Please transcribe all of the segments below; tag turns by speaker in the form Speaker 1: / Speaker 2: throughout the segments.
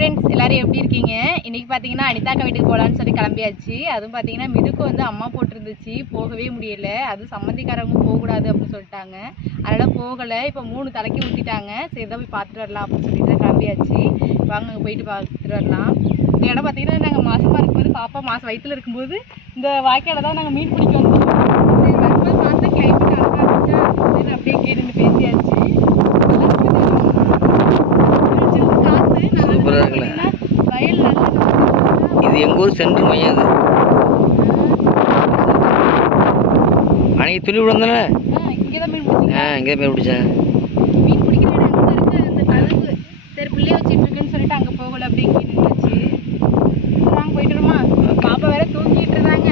Speaker 1: Friends எல்லோரும் எப்படி இருக்கீங்க? இன்னைக்கு பார்த்தீங்கன்னா அனிதாக்கா வீட்டுக்கு போகலான்னு சொல்லி கிளம்பியாச்சு. அதுவும் பார்த்தீங்கன்னா மிதுக்கு வந்து அம்மா போட்டிருந்துச்சு. போகவே முடியல. அதுவும் சம்மந்திக்காரவங்க போகக்கூடாது அப்படின்னு சொல்லிட்டாங்க. அதனால் போகலை. இப்போ மூணு தலைக்கு ஊற்றிட்டாங்க சரி தான் போய் பார்த்துட்டு வரலாம் அப்படின்னு சொல்லிட்டு தான் கிளம்பியாச்சு. வாங்க அங்கே போயிட்டு பார்த்துட்டு வரலாம். இந்த இடம் பார்த்தீங்கன்னா நாங்கள் மாசமாக இருக்கும்போது பாப்பா மாதம் வயிற்றுல இருக்கும்போது இந்த வாய்க்கால தான் நாங்கள் மீன் பிடிக்க வந்தோம். வரும்போது பார்த்து கிளைமேட் அழகாக இருந்துச்சா? அப்படியே கேட்டு பேசியாச்சு. நல்லா இருக்குது
Speaker 2: இருக்குல்ல? இது எங்கள் ஊர் சென்று மையம் அது அன்னைக்கு துணி ஆ
Speaker 1: இங்கே தான் மீன் பிடிச்சி
Speaker 2: ஆ இங்கே போய் பிடிச்சேன்.
Speaker 1: மீன் பிடிக்கிற இடம் அங்கே இருக்கு அந்த கதவு சரி பிள்ளைய வச்சுட்டு இருக்குன்னு சொல்லிட்டு அங்கே போகல அப்படியே இங்கே நின்றுச்சு வாங்க போயிட்டுருமா பாப்பா வேற தூங்கிட்டு இருந்தாங்க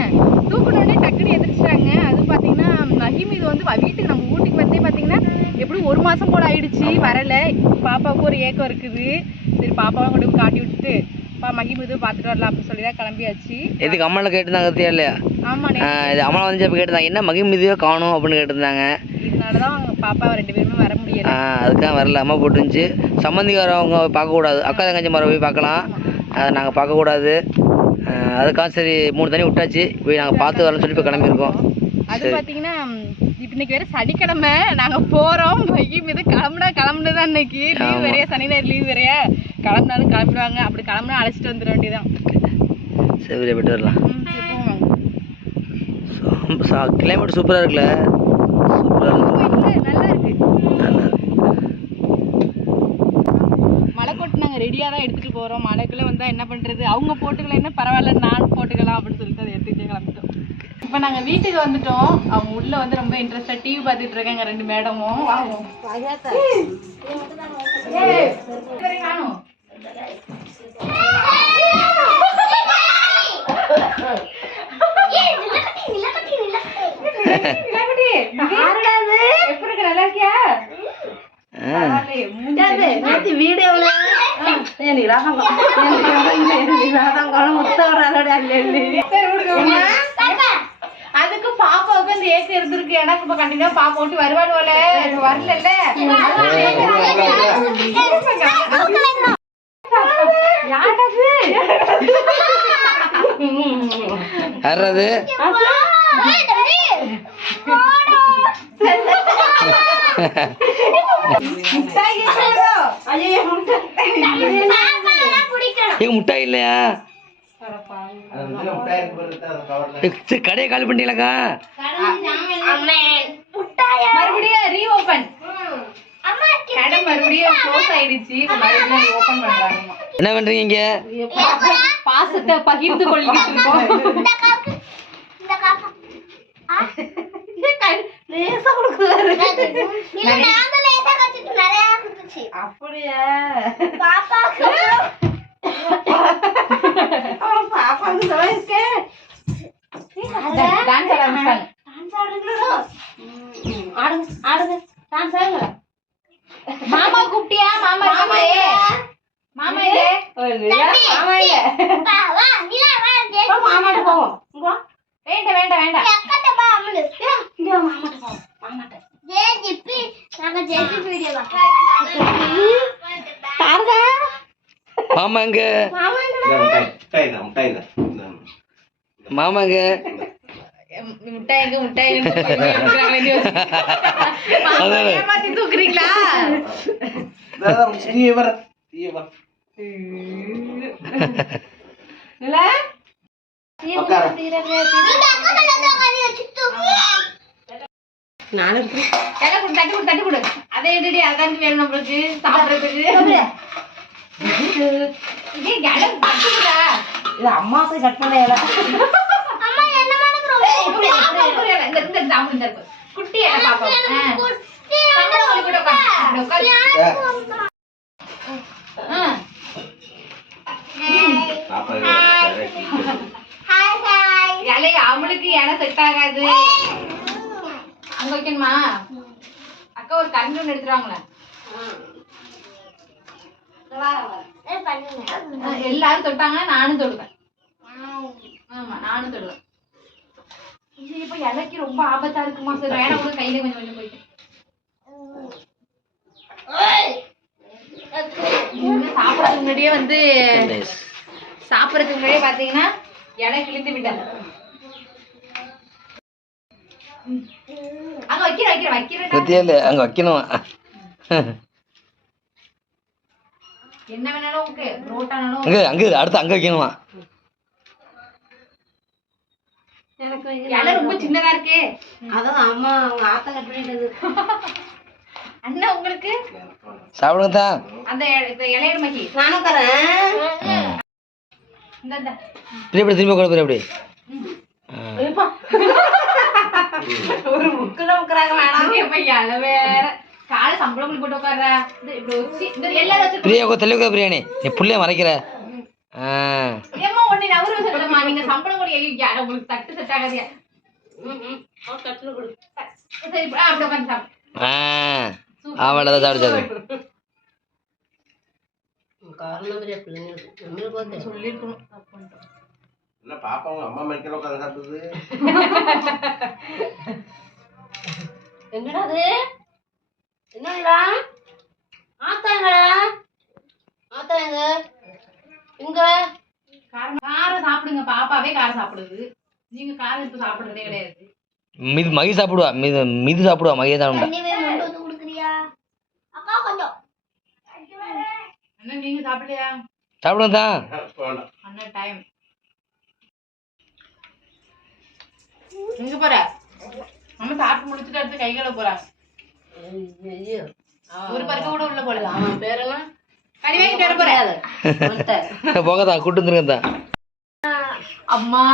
Speaker 1: தூக்கினோடனே டக்குன்னு எந்திரிச்சிட்டாங்க. அது பார்த்தீங்கன்னா மகிம் இது வந்து வீட்டுக்கு நம்ம ஊட்டிக்கு வந்தே பார்த்தீங்கன்னா எப்படியும் ஒரு மாதம் போல் ஆயிடுச்சு. வரலை. பாப்பாவுக்கு ஒரு ஏக்கம் இருக்குது. சரி பாப்பாவை கொண்டு போய் காட்டி விட்டுட்டு பா மகிம் இது பார்த்துட்டு வரலாம் அப்படின்னு சொல்லி தான் கிளம்பியாச்சு.
Speaker 2: எதுக்கு அம்மாவில் கேட்டிருந்தாங்க கத்தியா இல்லையா?
Speaker 1: ஆமாண்ணே
Speaker 2: ஆ, இது அம்மா வந்து அப்போ கேட்டிருந்தாங்க என்ன மகிம் இதுவே காணும் அப்படின்னு கேட்டிருந்தாங்க.
Speaker 1: இதனால தான் பாப்பா ரெண்டு பேருமே வர முடியல.
Speaker 2: அதுக்காக வரல அம்மா போட்டுருந்துச்சு. சம்மந்திக்காரவங்க பார்க்கக்கூடாது அக்கா தங்கச்சி மரம் போய் பார்க்கலாம். அதை நாங்கள் பார்க்கக்கூடாது அதுக்காக சரி மூணு தண்ணி விட்டாச்சு. போய் நாங்கள் பார்த்து வரலாம்னு சொல்லி இப்போ கிளம்பியிருக்கோம்.
Speaker 1: அது இப்ப இன்னைக்கு வேற சனிக்கிழமை நாங்க போறோம். மையம் இது கிளம்புனா கிளம்புனதான் இன்னைக்கு. லீவ். வேறையா சனி ஞாயிறு லீவ் வேறையா. கிளம்புனாலும் கிளம்பிடுவாங்க அப்படி கிளம்புனா அழைச்சிட்டு வந்துட வேண்டியதான்
Speaker 2: சரி போயிட்டு வரலாம். கிளைமேட் சூப்பராக இருக்குல்ல? சூப்பராக இருக்கு.
Speaker 1: நல்லா இருக்கு. மலை கொட்டு நாங்க ரெடியா தான் எடுத்துட்டு போறோம். மலைக்குள்ள வந்தா என்ன பண்றது? அவங்க போட்டுக்கல என்ன பரவாயில்ல நான் போட்டுக்கலாம் அப்படின்னு சொல்லிட்டு அதை எடுத்துக்கிட்டே கிளம்பிட்டோம். இப்போ நாங்க வீட்டுக்கு வந்துட்டோம். அவங்க உள்ள வந்து ரொம்ப இன்ட்ரெஸ்டா டிவி பார்த்துட்டு இருக்காங்க ரெண்டு மேடமும். அதுக்கு பாப்பாவுக்கு அந்த ஏசி இருந்திருக்கு எனக்கு இப்ப கண்டிப்பா பாப்பா ஓட்டி வருவாள் போல இப்ப வரல
Speaker 2: யாராவது ஏன் முட்டாய் இல்லையா? கடையை காலி பண்ணிட்டீங்களாக்கா?
Speaker 1: ஆயிடுச்சு. இப்ப மறுபடியும் ஓபன் பண்றாங்க
Speaker 2: என்ன பண்றீங்க இங்க?
Speaker 1: பாசத்தை பகிர்ந்து கொள்கிட்டு இருக்கோம்.
Speaker 3: லேசா கொடுக்குறாரு.
Speaker 1: அப்படியா?
Speaker 3: பாப்பாக்கு வயசுக்கு
Speaker 1: டான்ஸ் ஆட ஆரம்பிச்சிட்டாங்க
Speaker 3: ஆடுங்க ஆடுங்க. டான்ஸ் ஆடுங்க.
Speaker 1: மாமா
Speaker 3: மாமாட்ட போவோம்.
Speaker 1: வேண்டாம் வேண்டாம் வேண்டாம்.
Speaker 3: இங்க வா, மாமாட்ட போவோம். மாமாட்ட. பாருங்க
Speaker 2: மாமா எங்க
Speaker 3: மாமா எங்கடா?
Speaker 2: மாமா எங்க
Speaker 1: எம், முட்டாய் எங்க முட்டாய் எங்க சொல்லி அனுப்புறாங்களேன்னு யோசிச்சு. மாமா
Speaker 2: அதானே.
Speaker 1: ஏமாத்தி தூக்குறீங்களா?
Speaker 3: இல்ல? நானும்.
Speaker 1: தட்டு கொடு தட்டு கொடு தட்டு கொடு அதை எடுடி அதான் வேணும் நம்மளுக்கு சாப்பிடுறதுக்கு இதே
Speaker 3: அம்மாவுக்கு கட் பண்ண
Speaker 1: குட்டி இலை பாப்போம் சம்பளம் ஒளி கூட உட்காந்து உட்காந்து ஆ இலை அவளுக்கு இலை செட் ஆகாது. அங்க வைக்கணுமா அக்கா ஒரு கண்ணு ஒன்று எடுத்துருவாங்களே? எல்லாரும் தொட்டாங்கன்னா நானும் தொடுவேன். ஆமா நானும் தொடுவேன். இது இப்ப இலைக்கு ரொம்ப ஆபத்தா இருக்குமா? சார் வேணா கூட கையில கொஞ்சம் கொஞ்சம் போயிட்டு. சாப்பிடறதுக்கு முன்னாடியே வந்து சாப்பிட்றதுக்கு முன்னாடியே பார்த்தீங்கன்னா இலை கிழித்து விட்டாங்க ம். அங்க வைக்கிற வைக்கிற
Speaker 2: இல்லை அங்கே வைக்கணும்?
Speaker 1: என்ன வேணாலும்
Speaker 2: அங்கே அங்கே அடுத்து அங்கே வைக்கணுமா?
Speaker 3: எனக்கு
Speaker 1: இலை ரொம்ப சின்னதா இருக்கே.
Speaker 3: அதான் அம்மா அவங்க
Speaker 1: அண்ணா உங்களுக்கு?
Speaker 2: சாப்பிடுங்க தான்
Speaker 1: அந்த இந்த இலையோட மக்கி.
Speaker 3: நானும் தரேன்.
Speaker 2: இப்படி திரும்பி கூட அப்படி
Speaker 3: ஒரு முக்கில் முக்கிறாங்க மேடம்.
Speaker 1: இப்ப வேற. காலை சம்பளம் குடி போட்டு உட்கார்றா. இந்த இப்படி வச்சு இந்த எல்லாரும் வச்சு
Speaker 2: பிரியா உட்கார் தள்ளி உட்கார் பிரியாணி. நீ புள்ளைய மறைக்கிற. ஆ.
Speaker 1: ஏம்மா ஒண்ணு நவரு சொல்லமா நீங்க சம்பளம் கூட ஐயோ யார உங்களுக்கு தட்டு செட் ஆகாதியா?
Speaker 3: கட்டில் கொடு
Speaker 1: சரி இப்ப- ஆ, அப்படி உட்காந்து சாப்பிடு
Speaker 2: ஆ ஆமாடா தான் சாப்பிடு சாப்பிடு
Speaker 3: காரணம் பெரிய பிள்ளைங்களுக்கு நம்மளுக்கு வந்து
Speaker 1: சொல்லிருக்கணும்.
Speaker 4: என்ன பாப்பா உங்க அம்மா மணிக்கெல்லாம் உட்காந்து சாப்பிடுது
Speaker 3: என்னடா அது? என்னடா? ஆத்தாங்கடா? ஆத்தா எங்க? இங்க
Speaker 1: காரம் காரம் சாப்பிடுங்க பாப்பாவே காரம் சாப்பிடுது. நீங்க காரம் இப்ப சாப்பிடுறதே கிடையாது.
Speaker 2: மிது மகி சாப்பிடுவா மிது மிது சாப்பிடுவா மகியை சாப்பிடுவா
Speaker 1: நீங்க சாப்பிடலையா?
Speaker 2: சாப்பிடுங்க
Speaker 1: அண்ணா டைம் எங்க போற? நம்ம சாப்பிட்டு முடிச்சுட்டு அடுத்து கை கழுவ போறாங்க
Speaker 3: ஐயோ
Speaker 1: ஒரு பருக்க கூட உள்ள
Speaker 3: அவன் பேரெல்லாம்
Speaker 1: கறி போறேன்
Speaker 2: போகாதா கூட்டு வந்துருங்க தான்
Speaker 1: அம்மா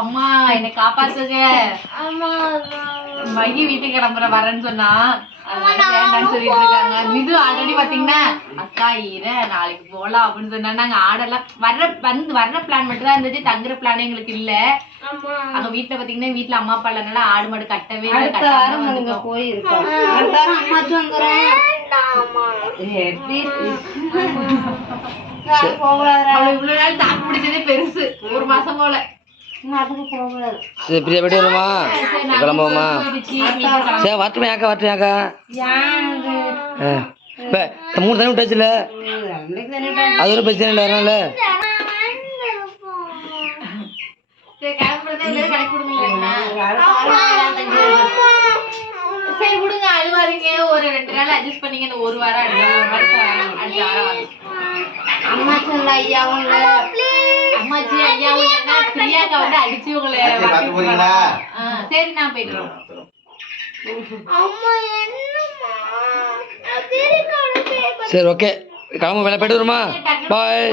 Speaker 1: அம்மா என்னை காப்பாத்துங்க. மகி வீட்டுக்கு கிளம்புற வரேன்னு சொன்னா வேண்டாம்னு சொல்லிட்டு இருக்காங்க மிது ஆல்ரெடி பாத்தீங்கன்னா அக்கா ஈர நாளைக்கு போலாம் அப்படின்னு சொன்னா நாங்க ஆடெல்லாம் வர்ற வந்து வர்ற பிளான் மட்டும் தான் இருந்துச்சு. தங்குற பிளான் எங்களுக்கு இல்ல. அங்க வீட்டுல பாத்தீங்கன்னா வீட்டுல அம்மா அப்பா இல்லைனால ஆடு மாடு கட்டவே இல்லை.
Speaker 3: போயிருக்கோம்.
Speaker 1: இவ்வளவு நாள் தாக்கு பிடிச்சதே பெருசு. ஒரு மாசம் போல.
Speaker 2: சரி பிரியா போயிட்டு வருமா? கிளம்புவோமா. சரி வரட்டுமே அக்கா வரட்டுமே ஆ. இப்போ மூணு தண்ணி விட்டாச்சுல அது ஒரு பிரச்சனை இல்லை
Speaker 1: சரி விடுங்க அழுவாதீங்க ஒரு ரெண்டு நாள் அட்ஜஸ்ட் பண்ணீங்க ஒரு வாரம்
Speaker 3: ஐயாவும் இல்லை
Speaker 1: அம்மாச்சி ஐயாவும் இல்லைன்னா பிரியாக்கா வந்து அடிச்சு உங்களை
Speaker 4: சரி,
Speaker 1: சரி நான்
Speaker 2: ஓகே கிளம்பு வேலை போயிட்டு வருமா பாய்